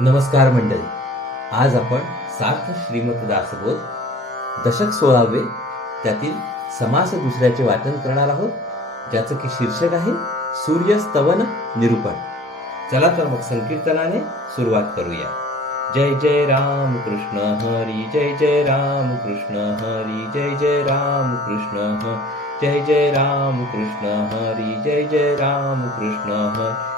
नमस्कार मंडळी. आज आपण सार्थ श्रीमत दासबोध दशक सोळावे त्यातील समास दुसऱ्याचे वाचन करणार आहोत ज्याचं की शीर्षक आहे सूर्यस्तवन निरूपण. चला तर मग संकीर्तनाने सुरुवात करूया. जय जय राम कृष्ण हरी जय जय राम कृष्ण हरी जय जय राम कृष्ण जय जय राम कृष्ण हरी जय जय राम कृष्ण हरी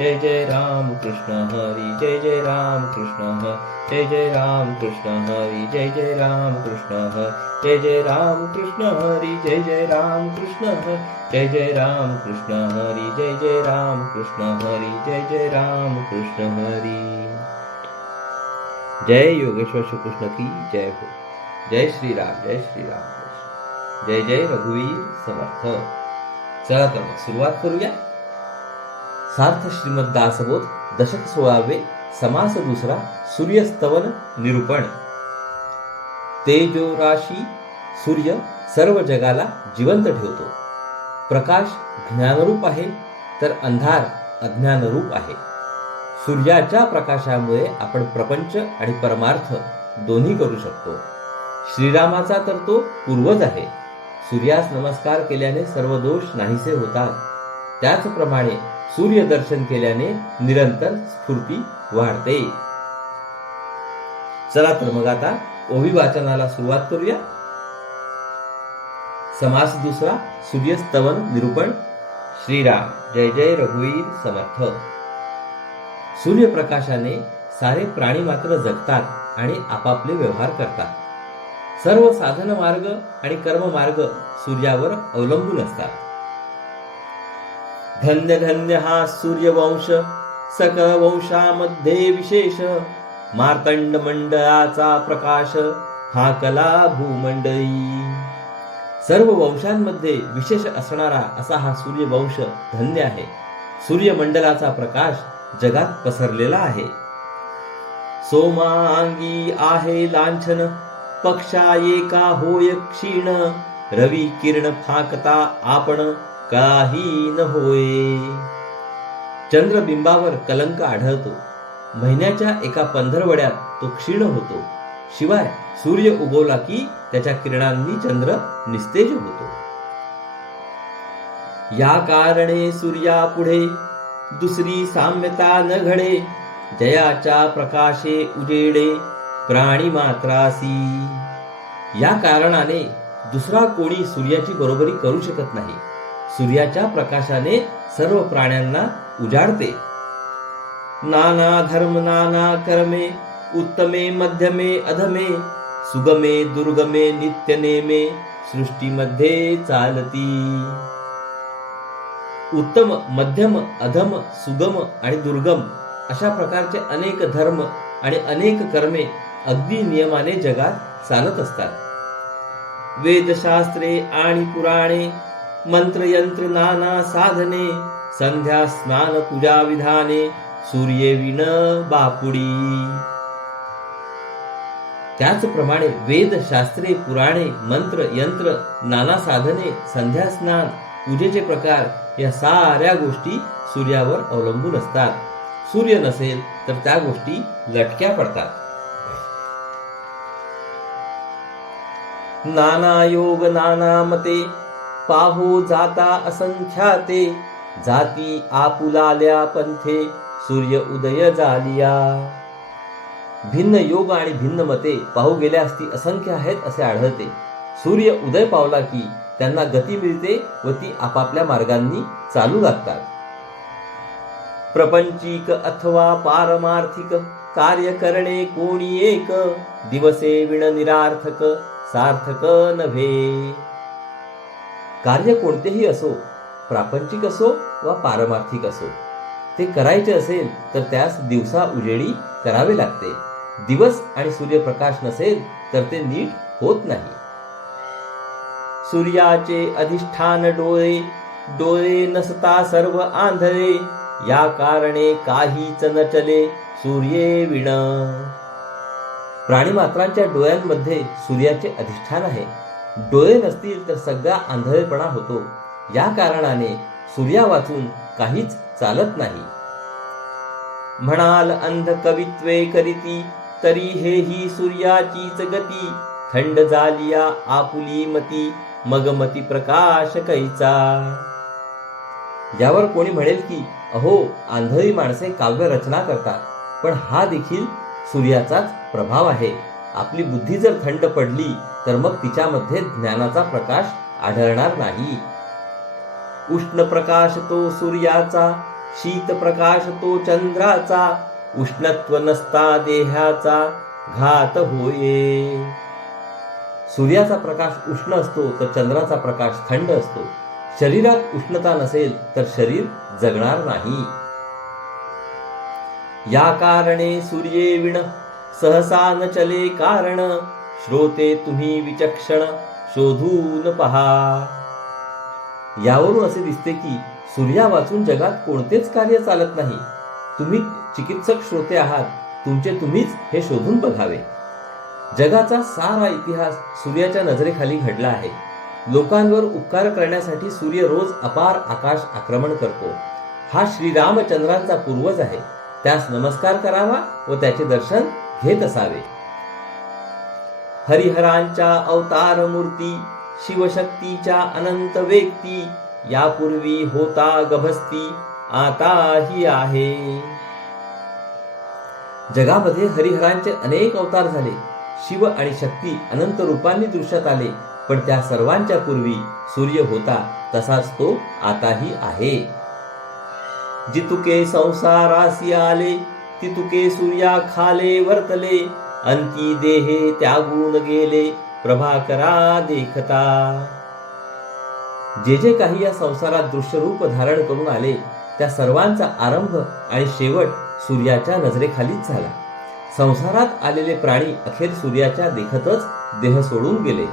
जय जय राम कृष्ण हरि जय जय राम कृष्ण ह जय जय राम कृष्ण हरि जय जय राम कृष्ण ह जय जय राम कृष्ण हरि जय जय राम कृष्ण ह जय जय राम कृष्ण हरि जय जय राम कृष्ण हरि जय जय राम कृष्ण हरी जय योगेश्वर श्री कृष्ण की जय हो जय श्री राम जय श्री राम जय जय रघुवीर समर्थ चला मग सुरुवात करूया सार्थ श्रीमद दासबोध दशक सोळावे समास दुसरा सूर्यस्तवन निरूपण. तेजो राशी सूर्य सर्व जगाला जिवंत ठेवतो. प्रकाश ज्ञानरूप आहे तर अंधार अज्ञानरूप आहे. सूर्याच्या प्रकाशामुळे आपण प्रपंच आणि परमार्थ दोन्ही करू शकतो. श्रीरामाचा तर तो पूर्वज आहे. सूर्यास नमस्कार केल्याने सर्व दोष नाहीसे होतात. त्याचप्रमाणे सूर्य दर्शन केल्याने निरंतर स्फूर्ती वाढते. चला तर मग आता ओवी वाचनाला सुरुवात करूया. समास दुसरा सूर्यस्तवन निरूपण. श्रीराम जय जय रघुवीर समर्थ. सूर्यप्रकाशाने सारे प्राणी मात्र जगतात आणि आपापले व्यवहार करतात. सर्व साधन मार्ग आणि कर्म मार्ग सूर्यावर अवलंबून असतात. धन्य धन्य हा सूर्यवंश सकळ वंशामध्ये विशेष. मार्तंड मंडळाचा प्रकाश हा कला भूमंडळी. सर्व वंशांमध्ये विशेष असणारा असा हा सूर्यवंश धन्य आहे. सूर्यमंडलाचा प्रकाश जगात पसरलेला आहे. सोमांगी आहे लांछन पक्षा एका होय क्षीण. रवी किरण फाकता आपण काही न होय चंद्रबिंबावर कलंक आढळतो. महिन्याच्या एका पंधरवड्यात तो क्षीण होतो. शिवाय सूर्य उगवला की त्याच्या किरणांनी चंद्र निस्तेज होतो. या कारणे सूर्यापुढे दुसरी साम्यता न घडे. जयाच्या प्रकाशे उजेडे प्राणी मात्रासी. या कारणाने दुसरा कोणी सूर्याची बरोबरी करू शकत नाही. सूर्याच्या प्रकाशाने सर्व प्राण्यांना उजाडते. नाना धर्म नाना कर्मे उत्तमे मध्यमे अधमे सुगमे दुर्गमे नित्य नेमे सृष्टीमध्ये चालती. उत्तम मध्यम अधम सुगम आणि दुर्गम अशा प्रकारचे अनेक धर्म आणि अनेक कर्मे अगदी नियमाने जगात चालत असतात. वेदशास्त्रे आणि पुराणे मंत्र यंत्र नाना साधने संध्या स्नान पूजा विधाने सूर्ये विण बापुडी. त्याचप्रमाणे वेद शास्त्रे पुराणे मंत्र यंत्र नाना साधने संध्या स्नान पूजेचे प्रकार या साऱ्या गोष्टी सूर्यावर अवलंबून असतात. सूर्य नसेल तर त्या गोष्टी लटक्या पडतात. नाना योग नाना मते पाहो जाता असंख्याते. जाती आपुलाल्या पंथे सूर्य उदय झालिया भिन्न योग आणि भिन्न मते पाहू गेल्यास ती असंख्य आहेत असे आढळते. सूर्य उदय पावला की त्यांना गती मिळते व ती आपापल्या मार्गांनी चालू लागतात प्रपंचिक अथवा पारमार्थिक कार्य करणे कोणी एक? दिवसे विण निरार्थक सार्थक नव्हे. कार्य कोणतेही असो प्रापंचिक असो वा पारमार्थिक असो ते करायचे असेल तर त्यास दिवसा उजेडी करावे लागते. दिवस आणि सूर्यप्रकाश नसेल तर ते नीट होत नाही. सूर्याचे अधिष्ठान डोळे डोळे नसता सर्व आंधळे या कारणे काहीच न चले सूर्ये विण. प्राणीमात्रांच्या डोळ्यांमध्ये सूर्याचे अधिष्ठान आहे. डोळे नसतील तर सगळा आंधळेपणा होतो. या कारणाने सूर्या वाचून काहीच चालत नाही. म्हणाल अंध कवित्वे करीती तरी हे ही सूर्याचीच गती. थंड झालिया आपुली मती मग मती प्रकाश कैचा. यावर कोणी म्हणेल की अहो आंधळी माणसे काव्य रचना करतात पण हा देखील सूर्याचाच प्रभाव आहे. आपली बुद्धी जर थंड पडली तर मग तिच्यामध्ये ज्ञानाचा प्रकाश आढळणार नाही. उष्ण प्रकाश तो सूर्याचा शीत प्रकाश तो चंद्राचा उष्णत्व नसता देहाचा घात होये. सूर्याचा प्रकाश उष्ण असतो तर चंद्राचा प्रकाश थंड असतो. शरीरात उष्णता नसेल तर शरीर जगणार नाही. या कारणे सूर्ये विण सहसा न चले कारण श्रोते तुम्ही विचक्षण शोधून पहा. यावरून असे दिसते की सूर्या वाचून जगात कोणतेच कार्य चालत नाही. तुम्ही चिकित्सक श्रोते आहात तुमचे तुम्हीच हे शोधून बघावे. जगाचा सारा इतिहास सूर्याच्या नजरेखाली घडला आहे. लोकांवर उपकार करण्यासाठी सूर्य रोज अपार आकाश आक्रमण करतो. हा श्रीरामचंद्रांचा पूर्वज आहे. त्यास नमस्कार करावा व त्याचे दर्शन घेत असावे. हरिहरांच्या अवतार मूर्ती शिवशक्तीच्या अनंत व्यक्ती यापूर्वी होता गभस्ती आता ही आहे. जगामध्ये हरिहरांचे अनेक अवतार झाले. शिव आणि शक्ती अनंत रूपांनी दृश्यात आले पण त्या सर्वांच्या पूर्वी सूर्य होता तसाच तो आताही आहे. जितुके संसारासी आले तितुके सूर्या खाले वर्तले अंती देहे त्यागून गेले प्रभाकरा देखता. जे जे काही या संसारात दृश्यरूप धारण करून आले त्या सर्वांचा आरंभ आणि शेवट सूर्याच्या नजरेखालीच झाला. संसारात आलेले प्राणी अखेर सूर्याच्या देखतच देह सोडून गेले.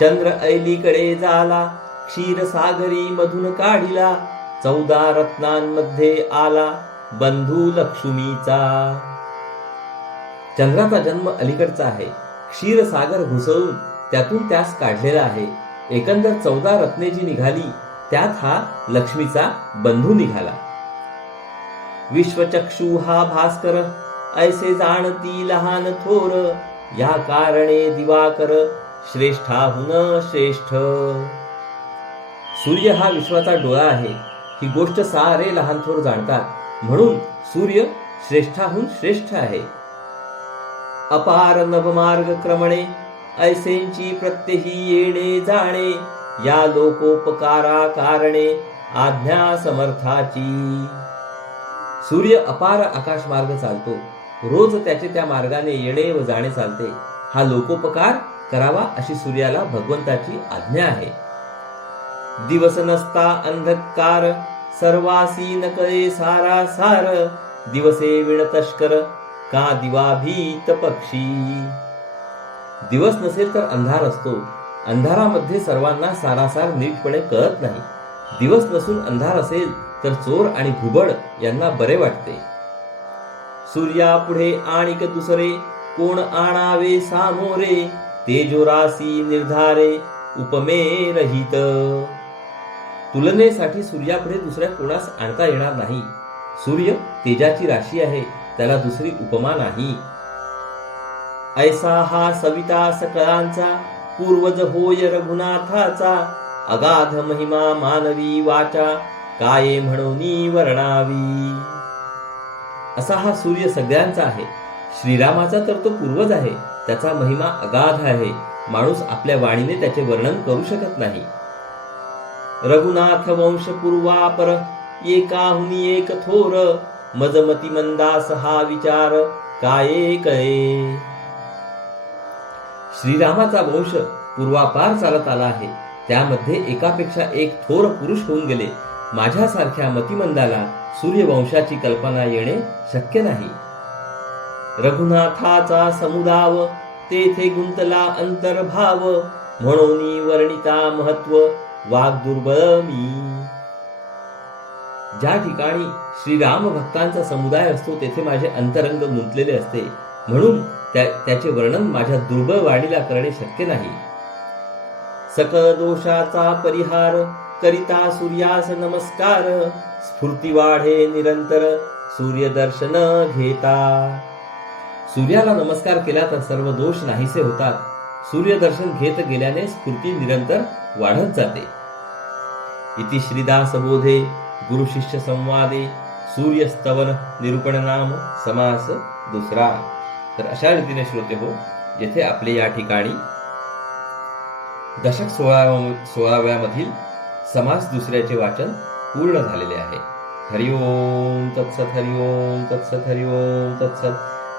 चंद्र ऐलीकडे झाला क्षीरसागरी मधून काढिला चौदा रत्नांमध्ये आला. बंधू लक्ष्मीचा चंद्राचा जन्म अलीकडचा आहे. क्षीरसागर घुसळून त्यातून त्यास काढलेला आहे. एकंदर चौदा रत्ने जी निघाली त्यात हा लक्ष्मीचा बंधू निघाला. विश्वचक्षु हा भास्कर ऐसे जाणती लहान थोर या कारणे दिवाकर श्रेष्ठाहून श्रेष्ठ. सूर्य हा विश्वाचा डोळा आहे. ही गोष्ट सारे लहान थोर जाणतात. म्हणून सूर्य श्रेष्ठाहून श्रेष्ठ आहे. अपार नवमार्ग क्रमणे ऐसेंची प्रत्यही येणे जाणे या लोकोपकारा कारणे आज्ञा समर्थाची. सूर्य अपार आकाश मार्ग चालतो. रोज त्याचे त्या मार्गाने येणे व जाणे चालते. हा लोकोपकार करावा अशी सूर्याला भगवंताची आज्ञा आहे. दिवस नसता अंधकार सर्वासी न कळे सारा सार दिवसे विण तस्कर का दिवा भीत पक्षी? दिवस नसेल तर अंधार असतो. अंधारामध्ये सर्वांना सारासार नीटपणे कळत नाही. दिवस नसून अंधार असेल तर चोर आणि घुबड यांना बरे वाटते. सूर्या पुढे आणिक दुसरे कोण आणावे सामोरे? तेजोरासी निर्धारे उपमे रहित तुलनेसाठी सूर्यापुढे दुसऱ्या कोणास आणता येणार नाही. सूर्य तेजाची राशी आहे त्याला दुसरी उपमा नाही. ऐसा हा सविता सकळांचा पूर्वज होय रघुनाथाचा अगाध महिमा मानवी वाचा काय म्हणून वर्णावी. असा हा सूर्य सगळ्यांचा आहे. श्रीरामाचा तर तो पूर्वज आहे त्याचा महिमा अगाध आहे. माणूस आपल्या वाणीने त्याचे वर्णन करू शकत नाही. रघुनाथ वंश पूर्वापर एकाहुनी एक थोर मजमती मंदास हा विचार काये कये श्रीरामाचा वंश पूर्वापार चालत आला आहे. त्यामध्ये एकापेक्षा एक थोर पुरुष होऊन गेले. माझ्यासारख्या मतिमंदाला सूर्यवंशाची कल्पना येणे शक्य नाही. रघुनाथाचा समुदाव तेथे गुंतला अंतर्भाव म्हणून वर्णिता महत्त्व वाघ मी ज्या ठिकाणी श्रीराम भक्तांचा समुदाय असतो तेथे माझे अंतरंग गुंतलेले असते. म्हणून त्या- त्याचे वर्णन माझ्या दुर्बळ वाणीला करणे शक्य नाही. सकळ दोषाचा परिहार करिता सूर्यास नमस्कार. स्फूर्ती वाढे निरंतर सूर्यदर्शन घेता. सूर्याला नमस्कार केला तर सर्व दोष नाहीसे होतात. सूर्यदर्शन घेत गेल्याने स्फूर्ती निरंतर वाढत जाते. इति श्रीदासबोधे संवादे सूर्यस्तवन निरूपण नाम समास दुसरा। तर अशा रीतीने श्रोते हो येथे आपले या ठिकाणी दशक सोळाव्या सोळाव्यामधील समास दुसऱ्याचे वाचन पूर्ण झालेले आहे. हरिओम तत्सत हरिओम तत्सत हरिओम तत्सत.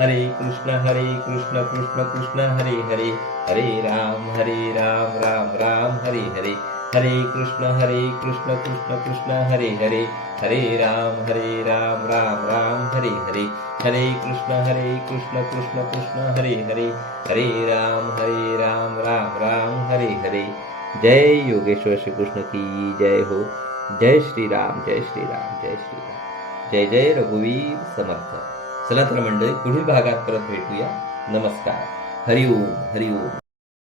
हरे कृष्ण हरे कृष्ण कृष्ण कृष्ण, हरे हरे। हरे राम हरे राम राम राम, हरे हरे। हरे कृष्ण हरे कृष्ण कृष्ण कृष्ण, हरे हरे। हरे राम हरे राम राम राम, हरे हरे। हरे कृष्ण हरे कृष्ण कृष्ण कृष्ण, हरे हरे। हरे राम हरे राम राम राम, हरे हरे। जय योगेश्वर श्री कृष्ण की जय हो। जय श्री राम, जय श्री राम, जय श्री राम। जय जय रघुवीर समर्थ। चला तर मंडळी पुढील भागात परत भेटूया. नमस्कार. हरिओम हरिओम.